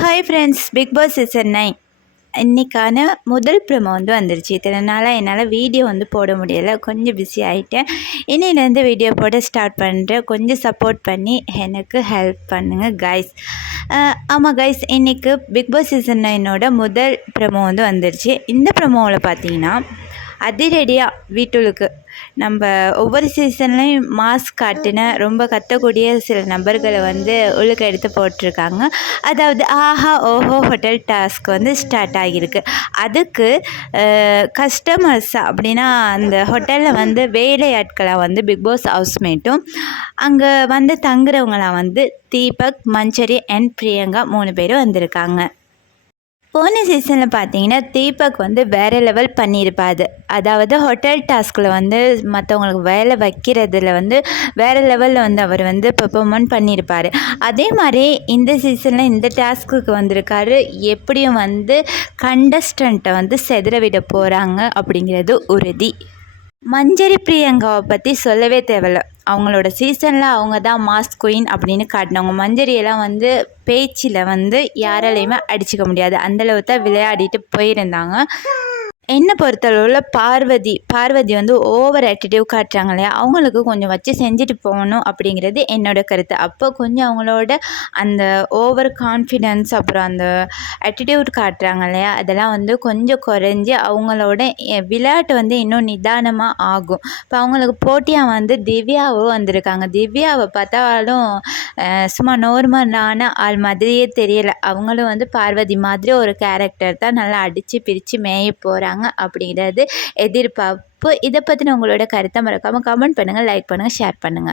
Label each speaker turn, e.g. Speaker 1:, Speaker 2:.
Speaker 1: Hi friends Big Boss season nine இன்றைக்கான முதல் promo வந்து வந்துருச்சு. இத்தனை நாளாக என்னால் வீடியோ வந்து போட முடியலை. கொஞ்சம் பிஸி ஆகிட்டேன் இன்னிலேருந்து வீடியோ போட ஸ்டார்ட் பண்ணுறேன் கொஞ்சம் சப்போர்ட் பண்ணி எனக்கு ஹெல்ப் பண்ணுங்கள் கைஸ் ஆமாம் கைஸ் இன்றைக்கு பிக் பாஸ் சீசன் நைனோட முதல் ப்ரமோ வந்து வந்துருச்சு. இந்த ப்ரமோவில் பார்த்தீங்கன்னா அதிரடியாக வீட்டுக்கு. நம்ம ஒவ்வொரு சீசன்லேயும் மாஸ்க் காட்டின ரொம்ப கத்தக்கூடிய சில நபர்களை வந்து உள்ளுக்கு எடுத்து போட்டிருக்காங்க. அதாவது ஆஹா ஓஹோ ஹோட்டல் டாஸ்க் வந்து ஸ்டார்ட் ஆகியிருக்கு. அதுக்கு கஸ்டமர்ஸ் அப்படின்னா அந்த ஹோட்டலில் வந்து வேலையாட்களாக வந்து பிக் பாஸ் ஹவுஸ்மேட்டும் அங்கே வந்து தங்குறவங்களாம் வந்து தீபக் மஞ்சரி அண்ட் பிரியங்கா மூணு பேரும் வந்திருக்காங்க. போன சீசனில் பார்த்தீங்கன்னா தீபக் வந்து வேறு லெவல் பண்ணியிருப்பாது அதாவது ஹோட்டல் டாஸ்கில் வந்து மற்றவங்களுக்கு வேலை வைக்கிறதுல வந்து வேறு லெவலில் வந்து அவர் வந்து பெர்ஃபார்மன் பண்ணியிருப்பார். அதே மாதிரி இந்த சீசனில் இந்த டாஸ்க்குக்கு வந்திருக்காரு. எப்படியும் வந்து கண்டஸ்டண்ட்டை வந்து செதற விட போகிறாங்க அப்படிங்கிறது உறுதி. மஞ்சரி பிரியங்காவை பற்றி சொல்லவே தேவையில்ல. அவங்களோட சீசனில் அவங்க தான் மாஸ் குயின் அப்படின்னு காட்டினவங்க. மஞ்சரியெல்லாம் வந்து பேச்சில் வந்து யாராலையுமே அடிச்சுக்க முடியாது. அந்தளவு தான் விளையாடிட்டு போயிருந்தாங்க. என்னை பொறுத்தளவில் பார்வதி பார்வதி வந்து ஓவர் ஆட்டிடியூவ் காட்டுறாங்க இல்லையா? அவங்களுக்கு கொஞ்சம் வச்சு செஞ்சுட்டு போகணும் அப்படிங்கிறது என்னோடய கருத்து. அப்போ கொஞ்சம் அவங்களோட அந்த ஓவர் கான்ஃபிடென்ஸ் அப்புறம் அந்த ஆட்டிடியூட் காட்டுறாங்க இல்லையா? அதெல்லாம் வந்து கொஞ்சம் குறைஞ்சி அவங்களோட விளையாட்டு வந்து இன்னும் நிதானமாக ஆகும். இப்போ அவங்களுக்கு போட்டியாக வந்து திவ்யாவும் வந்திருக்காங்க. திவ்யாவை பார்த்தாலும் சும்மா நார்மலான ஆள் மாதிரியே தெரியலை. அவங்களும் வந்து பார்வதி மாதிரி ஒரு கேரக்டர் தான் நல்லா அடித்து பிரித்து மேய போகிறாங்க அப்படிங்கிறது எதிர்பார்ப்பு. இதை பற்றின உங்களோட கருத்தை மறக்காமல் கமெண்ட் பண்ணுங்கள் லைக் பண்ணுங்கள் ஷேர் பண்ணுங்கள்